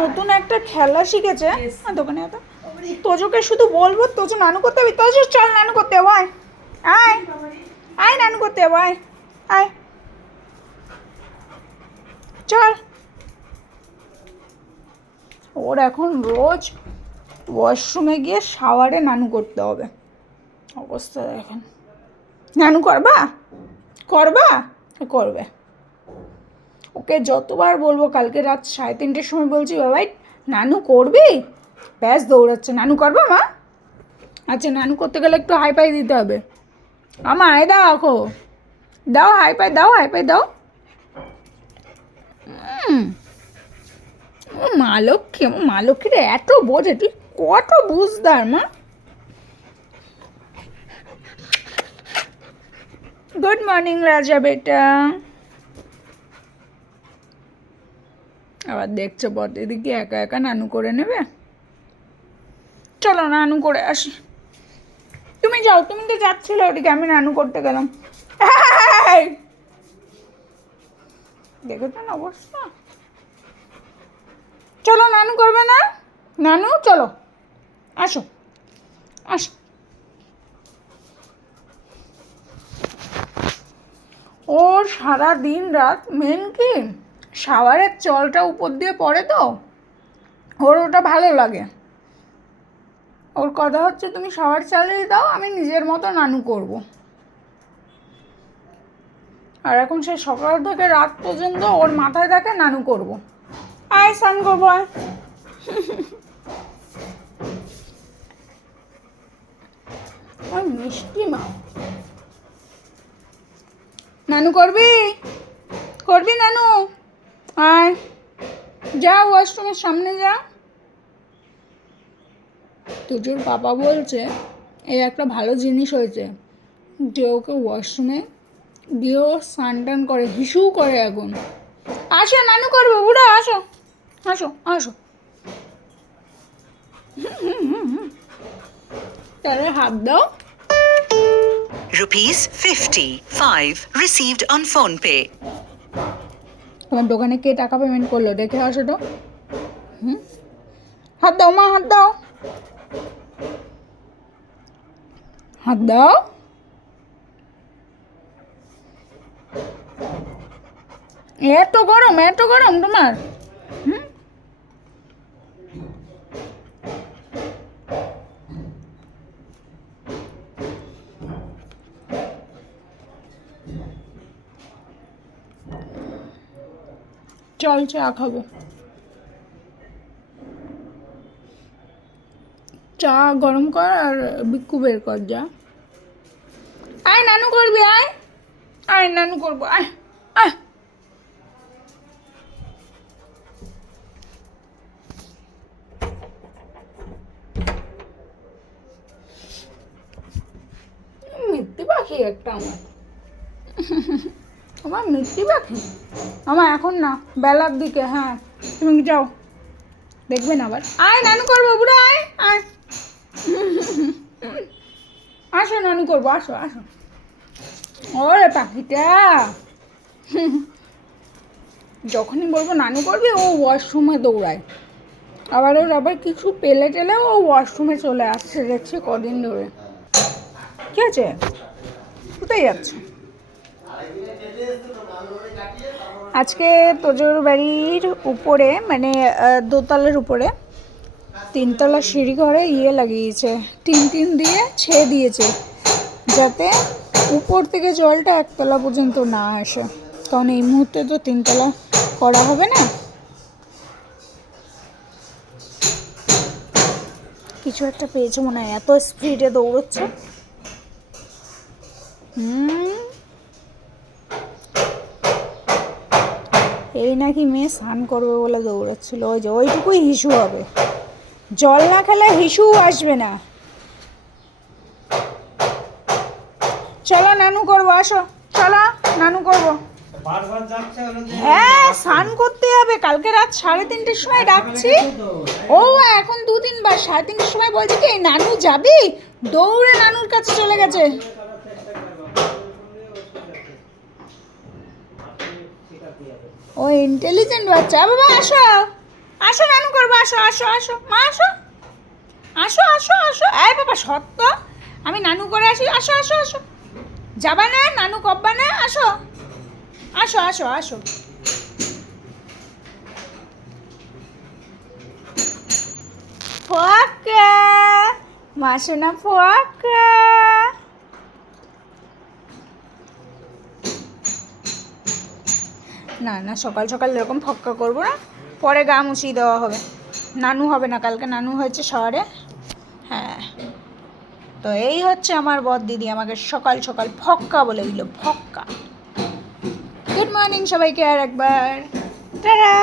নতুন একটা খেলা শিখেছে দোকানে। তো তোজোকে শুধু বলবো তোজো নানু করতে হবে, তোজো চল নানু করতে হবে, আয় আয় আয় নানু করতে হবে, আয় আয় চল। ওর এখন রোজ ওয়াশরুমে গিয়ে শাওয়ারে নানু করতে হবে। অবস্থা দেখেন। নানু করবা করবা করবে। ওকে যতবার বলবো, কালকে রাত 3:30-এর সময় বলছি বাবাই নানু করবি, ব্যাস দৌড়াচ্ছে নানু করবা মা। আচ্ছা নানু করতে গেলে একটু হাই পাই দিতে হবে। আমা আয় দাও আখো, দাও হাই পাই দাও, হাই পাই দাও। মা লক্ষ্মী, মা লক্ষ্মীরে এত বোঝে, তুই কত বুঝদার মা। গুড মর্নিং রাজা বেটা। আবার দেখছো বদিদিকে একা একা নানু করে নেবে। চলো নানু করে আসি। তুমি যাও, তুমি তো যাচ্ছিলে ওদিকে, আমি নানু করতে গেলাম। দেখেছো না অবস্থা। চলো নানু করবে না, নানু চলো আসো আসো। ওর সারা দিন রাত মেন কি শাওয়ারের জলটা উপর দিয়ে পড়ে, তো ওর ওটা ভালো লাগে। ওর কথা হচ্ছে তুমি শাওয়ার চালিয়ে দাও, আমি নিজের মতো নানু করব। আর এখন সে সকাল থেকে রাত পর্যন্ত ওর মাথায় থাকে নানু করব। আয় স্নান করবো, আয়। মিষ্টি মা। নানু করবি করবি নানু, আয় যা ওয়াশরুমের সামনে যা। তোজোর বাবা বলছে এই একটা ভালো জিনিস হয়েছে যে ওকে ওয়াশরুমে গিয়ে ও স্নান টান করে, হিসু করে এখন। আসো নানু করবো বুড়া, আসো আসো আসো। তাহলে হাত দাও। ₹55 received on PhonePe. তোমার দোকানে কে টাকা পেমেন্ট করলো দেখে আসো তো। হাত দাও মা, হাত দাও, হাত দাও। এত গরম, এত গরম তোমার। চল চা খাবো। চা গরম কর আর বিক্কু বের কর যা। আয় নানু করবি, আয় আয় নানু করবো, আয় আয়। মিথ্যে পাখি একটা আমার। আমার মিথ্যে পাখি আমার এখন না, বেলার দিকে। হ্যাঁ তুমি যাও, দেখবেন আবার। আয় নানু করবো বুড়া, আয় আয়। আসো নানু করবো, আসো আসো। ওরে পাখিটা যখনই বলবো নানু করবি ও ওয়াশরুমে দৌড়ায়। আবার ওর আবার কিছু পেলে টেলে ও ওয়াশরুমে চলে আসছে, দেখছি কদিন ধরে। ঠিক আছে, কোথায় যাচ্ছে? আজকে তোজোর বাড়ির উপরে, মানে দোতলার উপরে 3তলা সিঁড়ি ঘরে লাগিয়েছে, টিন দিয়ে ছেয়ে দিয়েছে, যাতে উপর থেকে জলটা 1তলা পর্যন্ত না আসে। কারণ এই মুহূর্তে তো 3তলা করা হবে না। কিছু একটা পেয়েছে মনে হয়, এত স্পিডে দৌড়চ্ছে। এই নাকি মেয়ে স্নান করবে বলে দৌড়াচ্ছিল। ওই যে ওইটুকুই হিসু হবে, জল না খেলে হিসু আসবে না। চলো নানু করবো, আসো চলো নানু করবো। হ্যাঁ স্নান করতে হবে, কালকে রাত 3:30-এর সময় ডাকছি, ও এখন 2-3 বার 3:30-এর সময় বলছে কি নানু যাবি, দৌড়ে নানুর কাছে চলে গেছে। ও ইন্টেলিজেন্ট বাচ্চা। বাবা আসো আসো নানু করবো, আসো আসো আসো মা, আসো আসো আসো আসো। এই বাবা সত্য, আমি নানু করে আসি, আসো আসো আসো। যাবা না, নানু কব্বা না, আসো আসো আসো আসো। ফোয়াক্কা, মাসুনা ফোয়াক্কা। না না, সকাল সকাল এরকম ফক্কা করবো না, পরে গা মুছিয়ে দেওয়া হবে। নানু হবে না, কালকে নানু হয়েছে শহরে। হ্যাঁ, তো এই হচ্ছে আমার বর দিদি, আমাকে সকাল সকাল ফক্কা বলে দিল, ফক্কা। গুড মর্নিং সবাইকে আর একবার, টাটা।